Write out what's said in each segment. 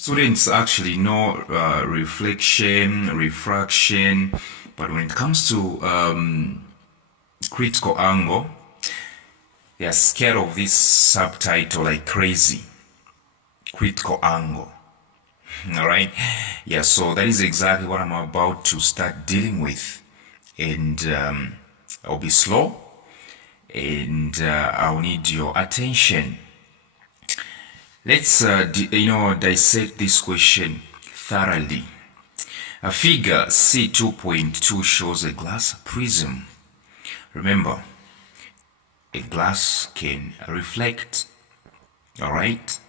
Students actually know reflection, refraction, but when it comes to critical angle, they are scared of this subtitle like crazy. Critical angle. All right. Yeah, so that is exactly what I'm about to start dealing with. And I'll be slow and I'll need your attention. Let's dissect this question thoroughly. A figure C2.2 shows a glass prism. Remember, a glass can reflect. All right?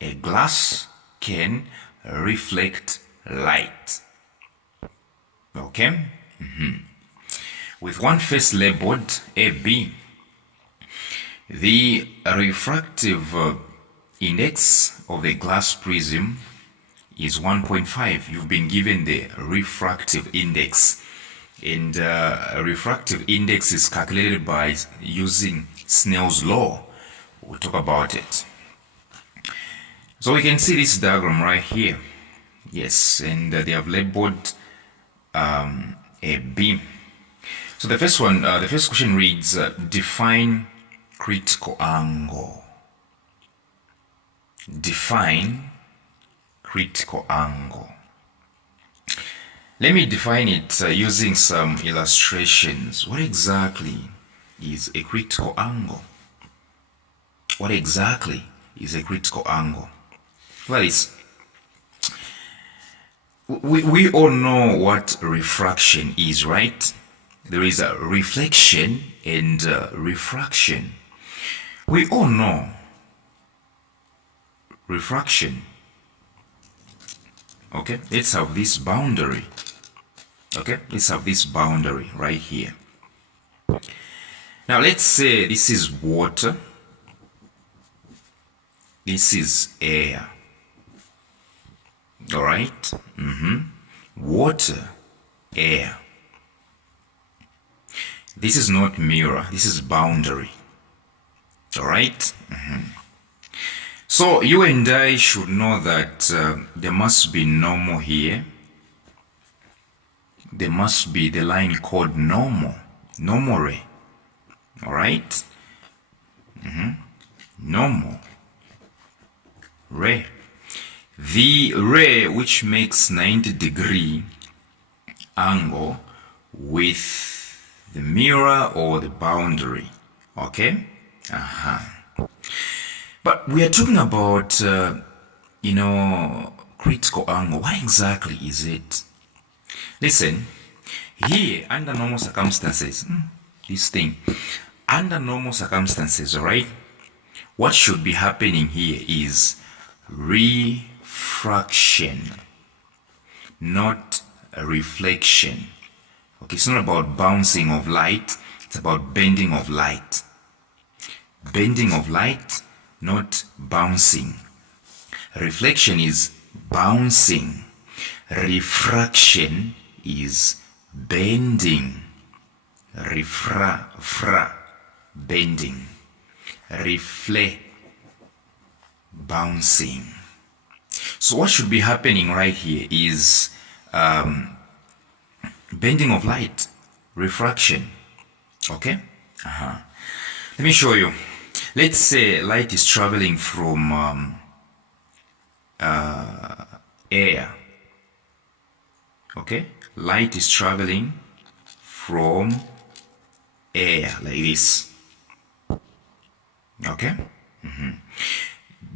A glass can reflect light. Okay? With one face labeled AB, the refractive index of the glass prism is 1.5. You've been given the refractive index, and refractive index is calculated by using Snell's law. We'll talk about it. So we can see this diagram right here. Yes, and they have labeled a beam. So the first one, the first question reads, define critical angle. Define critical angle. Let me define it using some illustrations. What exactly is a critical angle? What exactly is a critical angle? Well, we all know what refraction is, right? There is a reflection and refraction. We all know refraction. Okay, let's have this boundary. Okay, let's have this boundary right here. Now let's say this is water. This is air. All right? Water, air. This is not mirror. This is boundary. All right? So you and I should know that there must be normal here. There must be the line called normal. Normal ray. All right? Normal ray. The ray which makes 90-degree angle with the mirror or the boundary. Okay? But we are talking about, critical angle. What exactly is it? Listen, here, under normal circumstances, under normal circumstances, all right, what should be happening here is refraction, not reflection. Okay, it's not about bouncing of light, it's about bending of light. Bending of light, not bouncing. Reflection is bouncing. Refraction is bending. Bending. Reflect, bouncing. So what should be happening right here is bending of light, refraction. Okay? Let me show you. Let's say light is traveling from air. Okay? Light is traveling from air like this. Okay?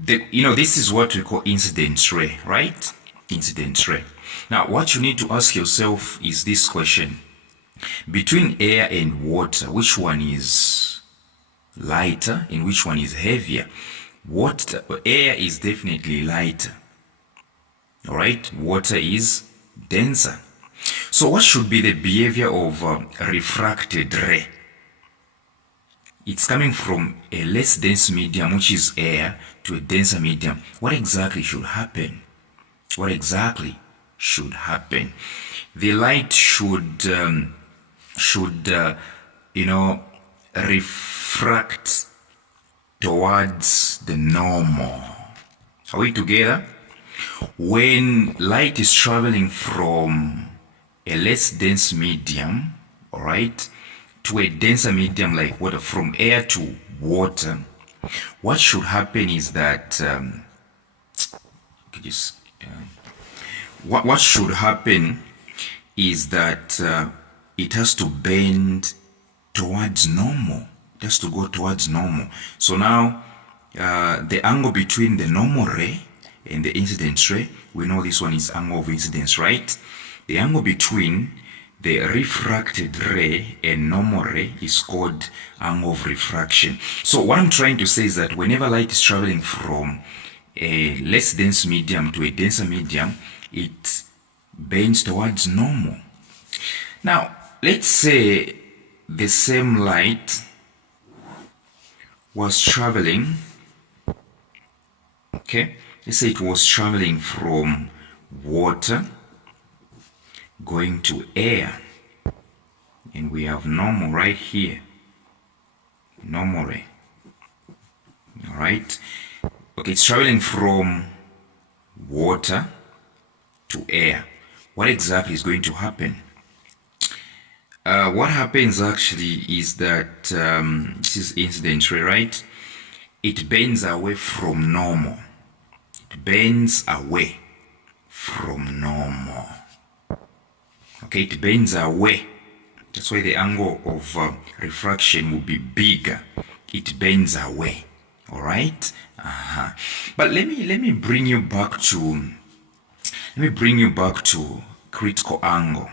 This is what we call incident ray, right? Incident ray. Now, what you need to ask yourself is this question. Between air and water, which one is lighter and which one is heavier? Air is definitely lighter. All right? Water is denser. So what should be the behavior of refracted ray? It's coming from a less dense medium, which is air, to a denser medium. What exactly should happen? What exactly should happen? The light should refract towards the normal. Are we together? When light is traveling from a less dense medium, all right, to a denser medium like water, from air to water, what should happen is that what should happen is that it has to bend towards normal. It has to go towards normal. So now the angle between the normal ray and the incident ray, we know this one is angle of incidence, right? The angle between the refracted ray and normal ray is called angle of refraction. So what I'm trying to say is that whenever light is traveling from a less dense medium to a denser medium, it bends towards normal. Now, let's say the same light was traveling, okay? Let's say it was traveling from water going to air. And we have normal right here. Normal ray. Alright? Okay, it's traveling from water to air. What exactly is going to happen? What happens actually is that this is incident ray, right? It bends away from normal. It bends away from normal. Okay, it bends away. That's why the angle of refraction will be bigger. It bends away. All right. But let me bring you back to critical angle.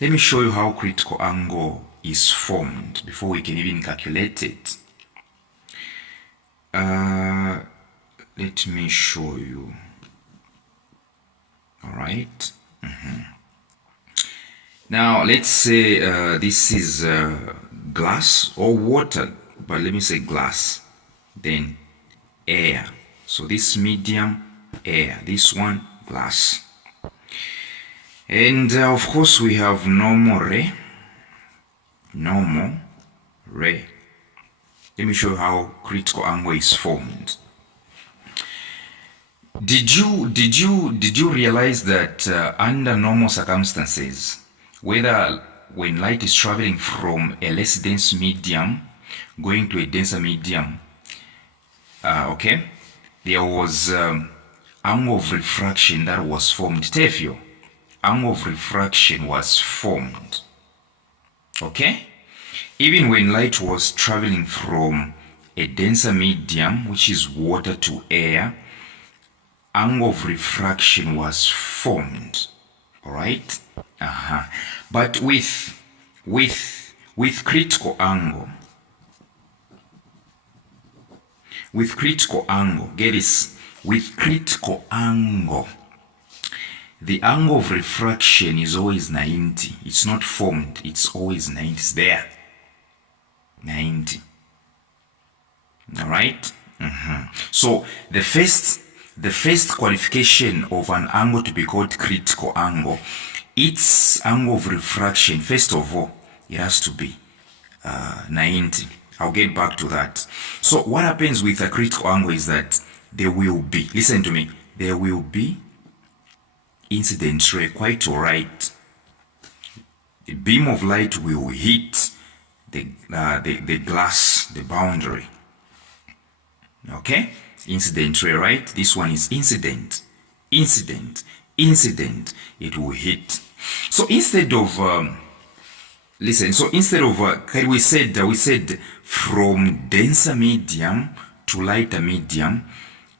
Let me show you how critical angle is formed before we can even calculate it. Let me show you. All right. Now let's say this is glass or water, but let me say glass, then air. So this medium, air, this one, glass. And of course we have normal ray. Normal ray. Let me show you how critical angle is formed. Did you realize that under normal circumstances, whether when light is traveling from a less dense medium going to a denser medium, okay, there was angle of refraction that was formed. Tefio, angle of refraction was formed. Okay, even when light was traveling from a denser medium, which is water, to air, angle of refraction was formed. All right. But with critical angle, get this, with critical angle, the angle of refraction is always 90. It's not formed, it's always 90. It's there. 90. All right. So the first qualification of an angle to be called critical angle, its angle of refraction, first of all, it has to be 90. I'll get back to that. So what happens with a critical angle is that there will be, listen to me, there will be incident ray, quite alright. The beam of light will hit the glass, the boundary. Okay? Incident ray, right? This one is incident. It will hit. So instead of we said from denser medium to lighter medium,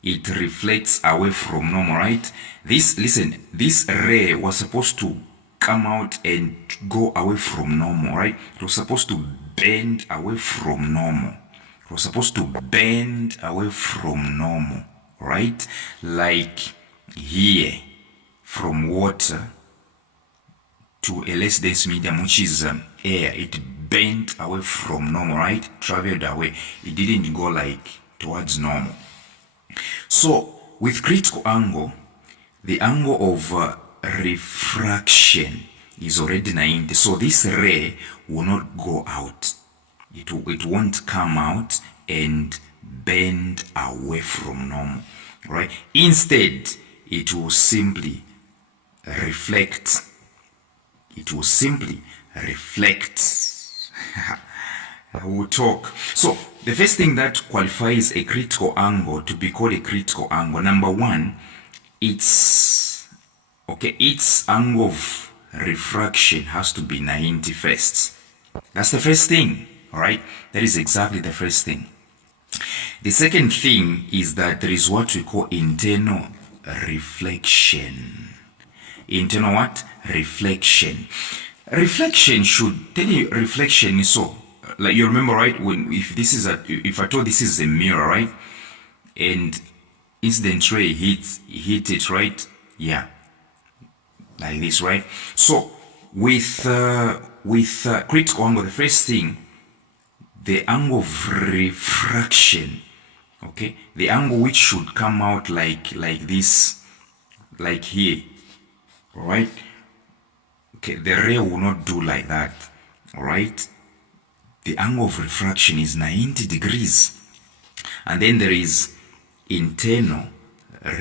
it reflects away from normal, right? This ray was supposed to come out and go away from normal, right? It was supposed to bend away from normal. It was supposed to bend away from normal, right? Like here, from water to a less dense medium, which is air, it bent away from normal, right? Traveled away. It didn't go like towards normal. So with critical angle, the angle of refraction is already 90. So this ray will not go out. It won't come out and bend away from normal, right? Instead, it will simply reflect. It will simply reflect. We'll talk. So the first thing that qualifies a critical angle to be called a critical angle, number one, its angle of refraction has to be 90 first. That's the first thing, all right? That is exactly the first thing. The second thing is that there is what we call internal reflection. Internal what? Reflection. Reflection should tell you reflection is so. Like you remember, right? If I told this is a mirror, right? And incident ray hit it, right? Yeah. Like this, right? So with critical angle, the first thing, the angle of refraction, okay, the angle which should come out like this, like here, all right? Okay, the ray will not do like that, all right? The angle of refraction is 90 degrees, and then there is internal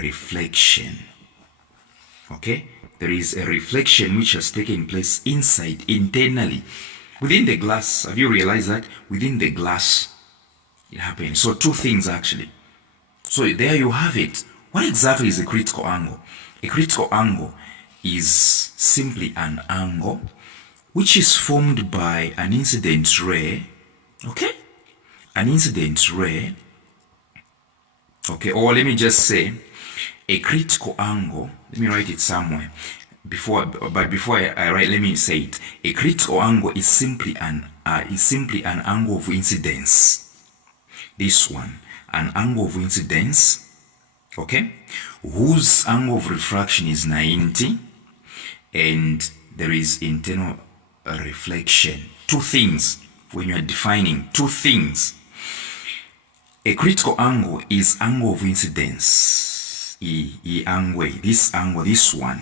reflection. Okay, there is a reflection which has taken place inside, internally, within the glass. Have you realized that? Within the glass, it happens. So two things actually. So there you have it. What exactly is a critical angle? A critical angle is simply an angle which is formed by an incident ray, okay? An incident ray, okay? Or let me just say, a critical angle, let me write it somewhere. Before I write, let me say it. A critical angle is simply an angle of incidence. This one, an angle of incidence, okay? Whose angle of refraction is 90, and there is internal reflection. Two things when you are defining two things. A critical angle is angle of incidence. This angle, this one.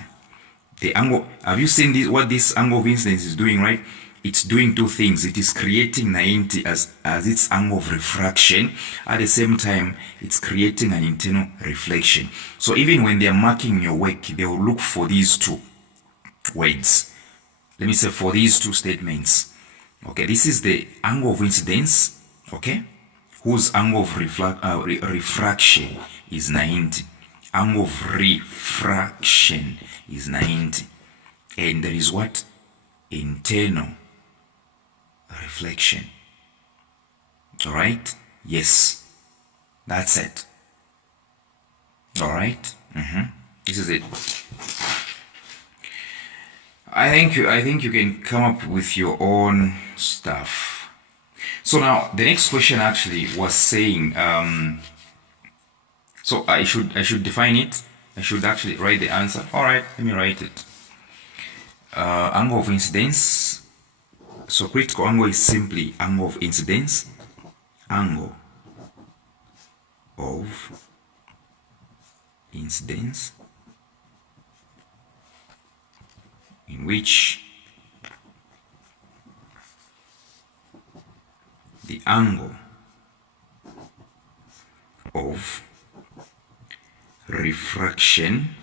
The angle, have you seen this, what this angle of incidence is doing, right? It's doing two things. It is creating 90 as its angle of refraction. At the same time, it's creating an internal reflection. So even when they are marking your work, they will look for these two words. Let me say for these two statements. Okay, this is the angle of incidence, okay, whose angle of refraction is 90. Angle of refraction is 90. And there is what? Internal reflection. All right? Yes. That's it. All right? This is it. I think you can come up with your own stuff. So now the next question actually was saying, so I should define it. I should actually write the answer. All right, let me write it. Angle of incidence. So critical angle is simply angle of incidence. Angle of incidence in which the angle of refraction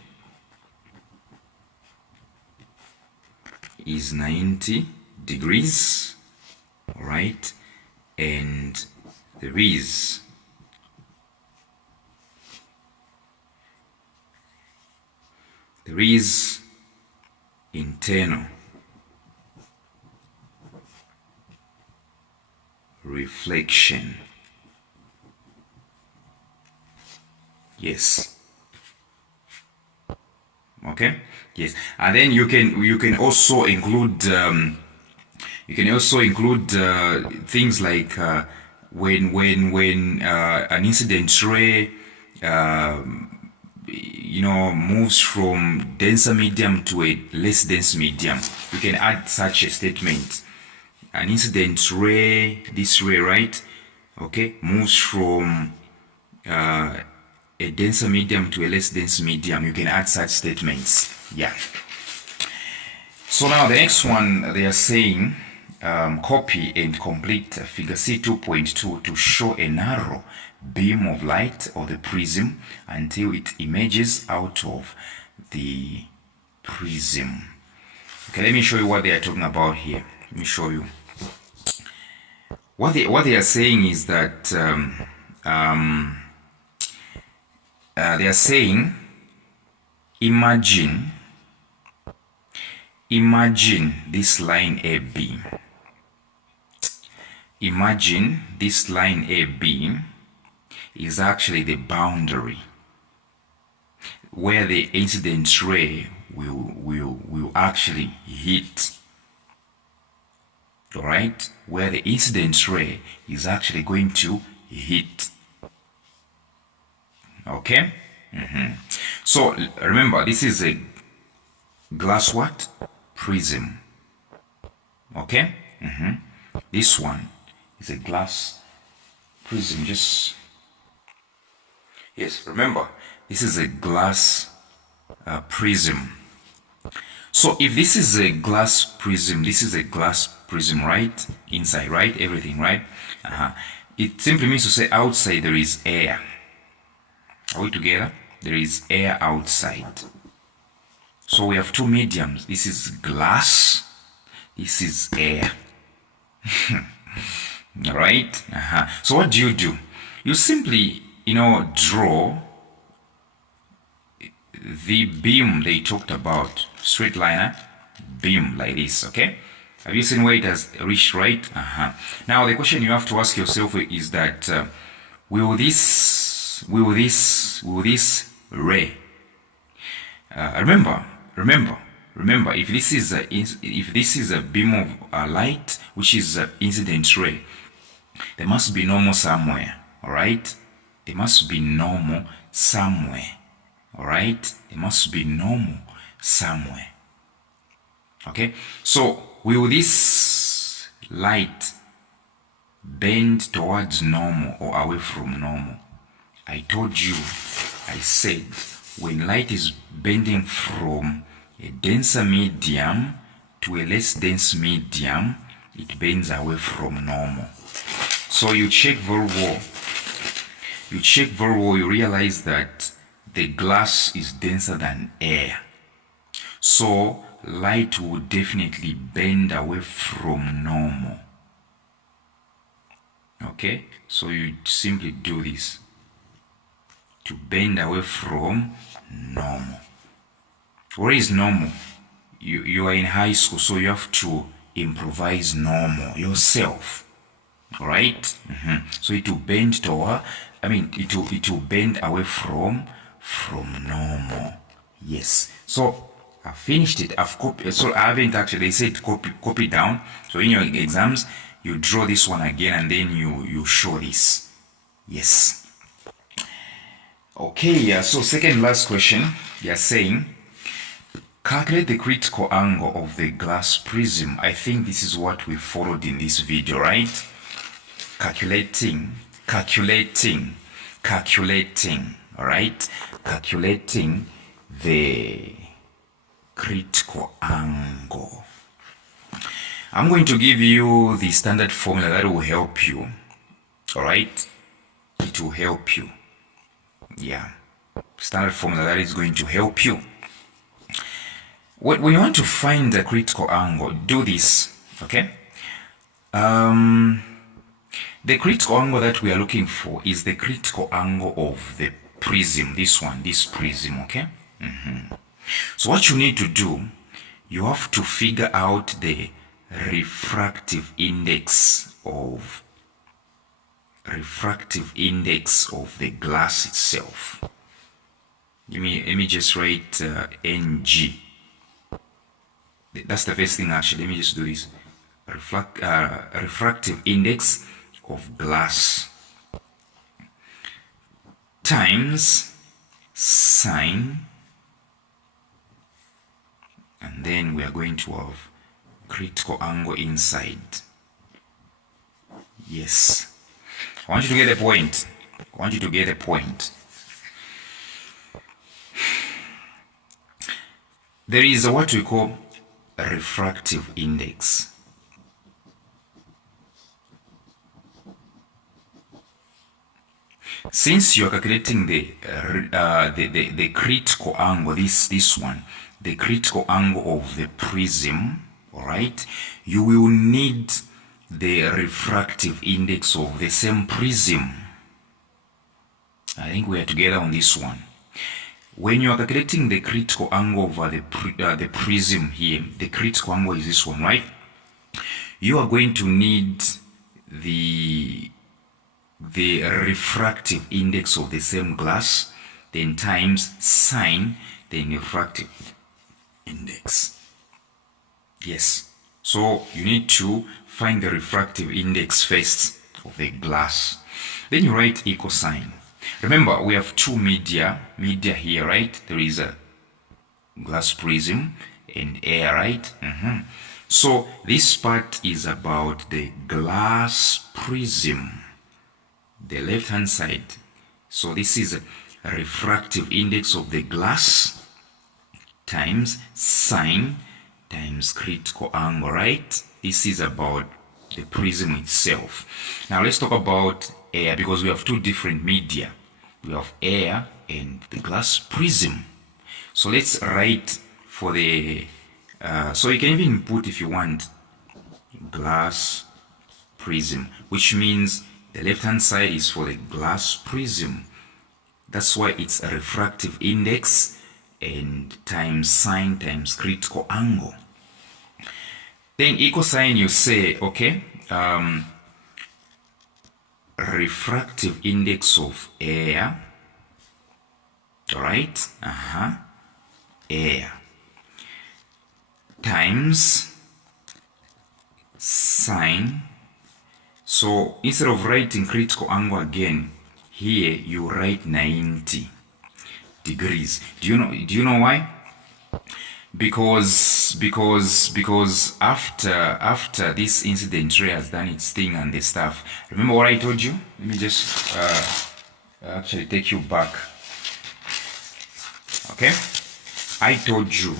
is 90 degrees, all right, and there is internal reflection. Yes. Okay. Yes. And then you can also include things like when an incident ray moves from denser medium to a less dense medium, you can add such a statement. An incident ray, this ray, right, okay, moves from a denser medium to a less dense medium. You can add such statements. Yeah. So now the next one, they are saying copy and complete figure C 2.2 to show a narrow beam of light or the prism until it emerges out of the prism. Okay, let me show you what they are talking about here. Let me show you. What they are saying is that they are saying, imagine this line AB. Imagine this line AB is actually the boundary where the incident ray will actually hit. Alright? Where the incident ray is actually going to hit. Okay? So remember, this is a glass what? Prism. Okay? This one is a glass prism. Yes, remember, this is a glass prism. So if this is a glass prism, this is a glass prism, right? Inside, right? Everything, right? It simply means to say outside there is air. Are we together? There is air outside. So we have two mediums. This is glass. This is air. Alright? So what do? You simply, draw the beam they talked about. Straight line, beam like this, okay? Have you seen where it has reached, right? Now the question you have to ask yourself is that will this ray remember if this is a beam of light, which is an incident ray, there must be normal somewhere. All right, there must be normal somewhere. All right, there must be normal somewhere. Okay, so will this light bend towards normal or away from normal? I told you, I said, when light is bending from a denser medium to a less dense medium, it bends away from normal. So you check very well. You realize that the glass is denser than air. So light will definitely bend away from normal. Okay, so you simply do this to bend away from normal. Where is normal? You are in high school, so you have to improvise normal yourself. Alright? So it will bend toward, it will bend away from normal. Yes. So I finished it. I've copied. So I haven't actually. They said copy down. So in your exams, you draw this one again, and then you show this. Yes. Okay. Yeah. So second last question. They are saying, calculate the critical angle of the glass prism. I think this is what we followed in this video, right? Calculating. All right. Calculating the critical angle. I'm going to give you the standard formula that will help you. All right, it will help you. Yeah, standard formula that is going to help you. When you want to find the critical angle, do this. Okay. The critical angle that we are looking for is the critical angle of the prism. This prism. Okay. So what you need to do, you have to figure out the refractive index of the glass itself. Let me just write NG. That's the first thing actually. Let me just do this. Refractive index of glass times sine, and then we are going to have critical angle inside. Yes. I want you to get the point. There is what we call a refractive index. Since you are calculating the critical angle, this one, the critical angle of the prism, all right, you will need the refractive index of the same prism. I think we are together on this one. When you are calculating the critical angle over the prism here, the critical angle is this one, right? You are going to need the refractive index of the same glass, then times sine, then refractive index. Yes. So you need to find the refractive index first of the glass. Then you write equal sign. Remember, we have two media here, right? There is a glass prism and air, right? So this part is about the glass prism, the left hand side. So this is a refractive index of the glass times sine times critical angle, right? This is about the prism itself. Now let's talk about air, because we have two different media. We have air and the glass prism. So let's write for the so you can even put, if you want, glass prism, which means the left hand side is for the glass prism. That's why it's a refractive index and times sine times critical angle. Then equal sign, you say, okay, refractive index of air, all right, air, times sine. So instead of writing critical angle again, here you write 90 degrees. Do you know why? Because after this incident ray has done its thing and the stuff, remember what I told you? Let me just actually take you back. Okay, I told you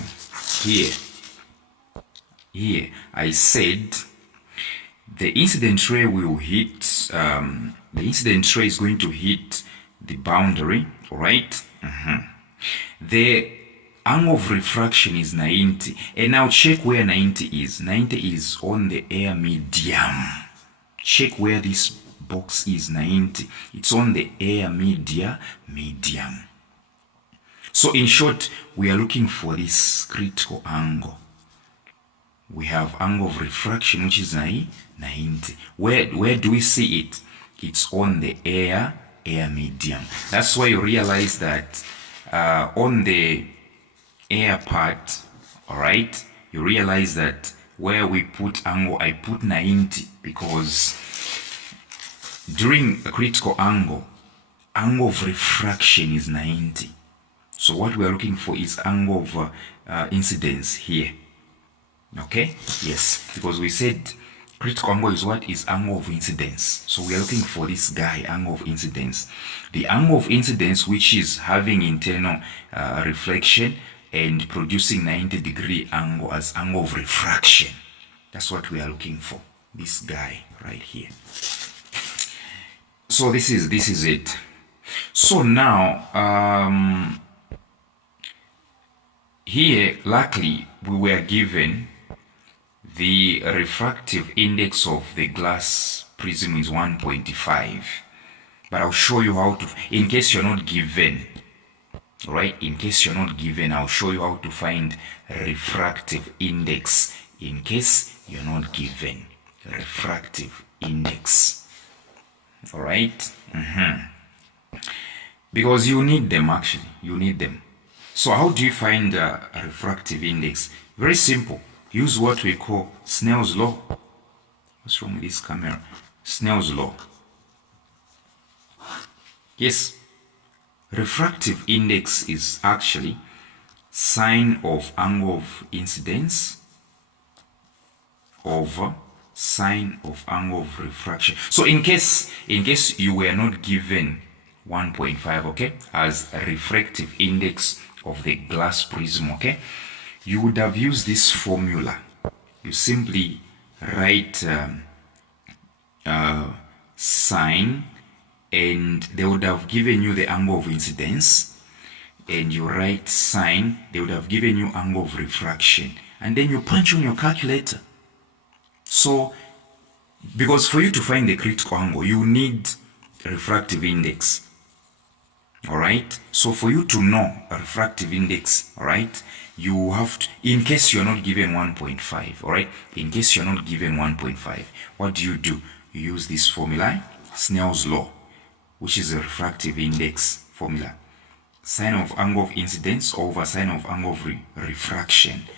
here I said the incident ray will hit the incident ray is going to hit the boundary, all right? The angle of refraction is 90, and now check where 90 is. 90 is on the air medium. Check where this box is. 90, it's on the air medium. So in short, we are looking for this critical angle. We have angle of refraction, which is 90. Where do we see it? It's on the air medium. That's why you realize that on the air part, all right, you realize that where we put angle, I put 90 because during a critical angle of refraction is 90. So what we are looking for is angle of incidence here. Okay, yes, because we said critical angle is what? Is angle of incidence. So we are looking for this guy, angle of incidence. The angle of incidence, which is having internal reflection and producing 90-degree angle as angle of refraction. That's what we are looking for. This guy right here. So this is it. So now here, luckily, we were given the refractive index of the glass prism is 1.5, but I'll show you how to, in case you're not given, right? In case you're not given, I'll show you how to find refractive index. In case you're not given refractive index, all right? Because you need them, actually, you need them. So how do you find a refractive index? Very simple. Use what we call Snell's law. What's wrong with this camera? Snell's law. Yes. Refractive index is actually sine of angle of incidence over sine of angle of refraction. So in case you were not given 1.5, okay, as a refractive index of the glass prism, okay, you would have used this formula. You simply write sine and they would have given you the angle of incidence, and you write sine, they would have given you angle of refraction, and then you punch on your calculator. So, because for you to find the critical angle, you need a refractive index. Alright, so for you to know a refractive index, alright, you have to, in case you're not given 1.5, alright, in case you're not given 1.5, what do? You use this formula, Snell's law, which is a refractive index formula. Sine of angle of incidence over sine of angle of refraction.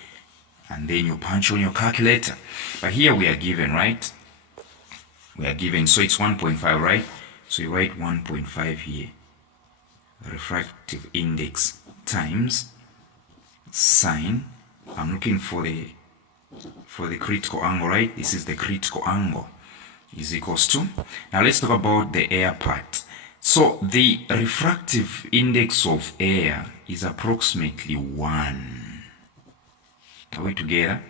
And then you punch on your calculator. But here we are given, right? We are given, so it's 1.5, right? So you write 1.5 here. Refractive index times sine, I'm looking for the critical angle, right? This is the critical angle, is equals to, now let's talk about the air part. So the refractive index of air is approximately 1. Are we together?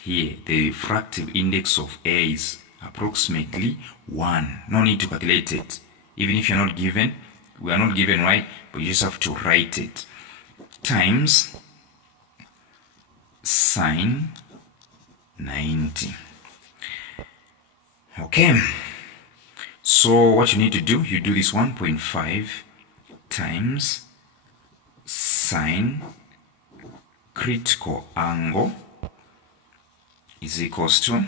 Here, the refractive index of air is approximately 1. No need to calculate it. Even if you're not given, we are not given, right? But you just have to write it. Times sine 90. Okay. So what you need to do, you do this 1.5 times sine critical angle is equals to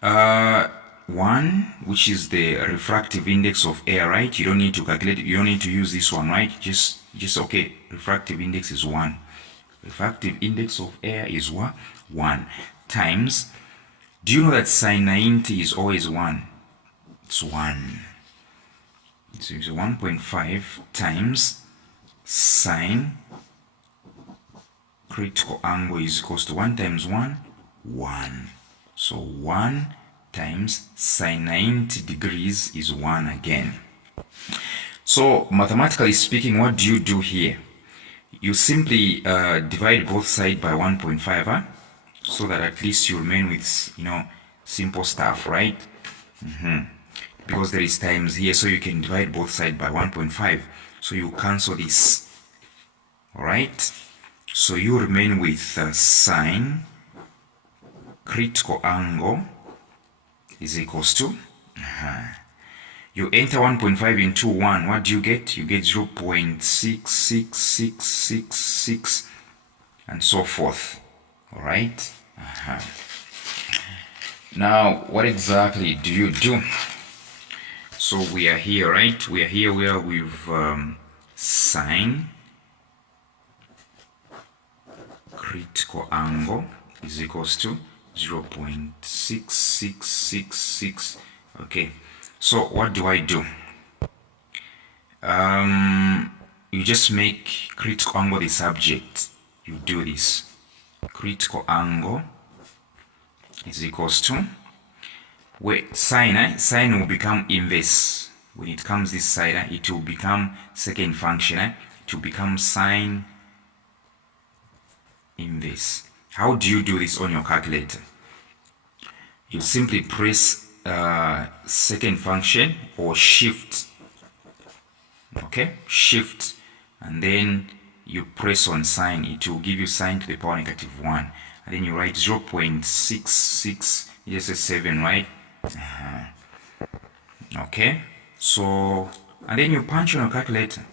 1, which is the refractive index of air, right? You don't need to calculate it. You don't need to use this one, right? Just okay, refractive index is 1. Refractive index of air is what? 1 times, do you know that sine 90 is always 1? It's 1. So it's 1.5 times sine critical angle is equals to 1 times 1, 1. So 1 times sine 90 degrees is 1 again. So mathematically speaking, what do you do here? You simply divide both sides by 1.5, so that at least you remain with, simple stuff, right? Because there is times here, so you can divide both sides by 1.5. So you cancel this. Alright? So you remain with sine critical angle is equals to, you enter 1.5 into 1, what do you get? You get 0.66666 and so forth. Alright? Now, what exactly do you do? So we are here, right? We are here where we've sine critical angle is equals to 0.6666. Okay, so what do? You just make critical angle the subject. You do this. Critical angle is equals to, wait, sine will become inverse. When it comes this side, it will become second function. It will become sine inverse. How do you do this on your calculator? You simply press second function or shift. Okay, shift, and then you press on sine. It will give you sine to the power negative 1, and then you write 0.66, just a 7, right? Okay, so, and then you punch on your calculator.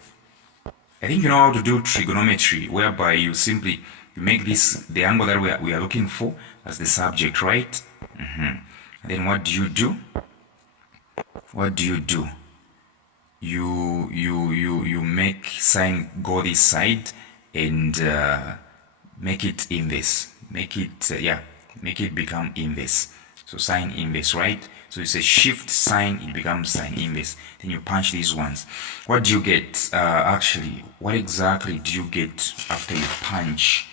I think you know how to do trigonometry, whereby you simply make this the angle that we are looking for as the subject, right? And then what do you do? You make sine go this side and make it inverse. Make it become inverse. So sine inverse, right? So you say shift sine, it becomes sine inverse. Then you punch these ones. What do you get? Actually, what exactly do you get after you punch?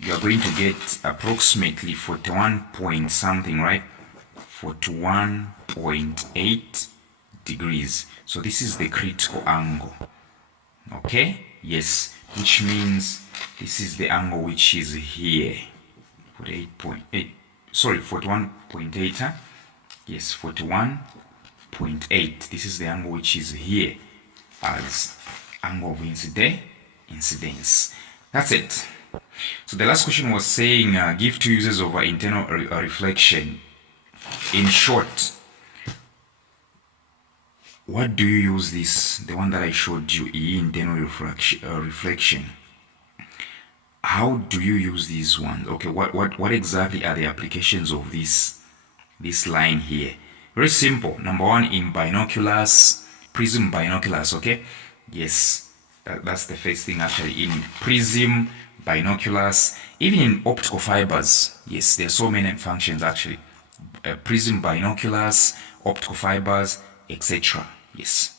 You are going to get approximately 41 point something, right? 41.8 degrees. So this is the critical angle. Okay? Yes. Which means this is the angle which is here. 48.8. Sorry, 41.8. Yes, 41.8 0.8. This is the angle which is here as angle of incidence. That's it. So the last question was saying give two uses of internal reflection. In short, what do you use this? The one that I showed you, internal reflection. How do you use these ones? Okay, what exactly are the applications of this line here? Very simple. Number one, in binoculars, prism binoculars. Okay, yes, that's the first thing actually. In prism binoculars, even in optical fibers. Yes, there are so many functions actually. Prism binoculars, optical fibers, etc. Yes.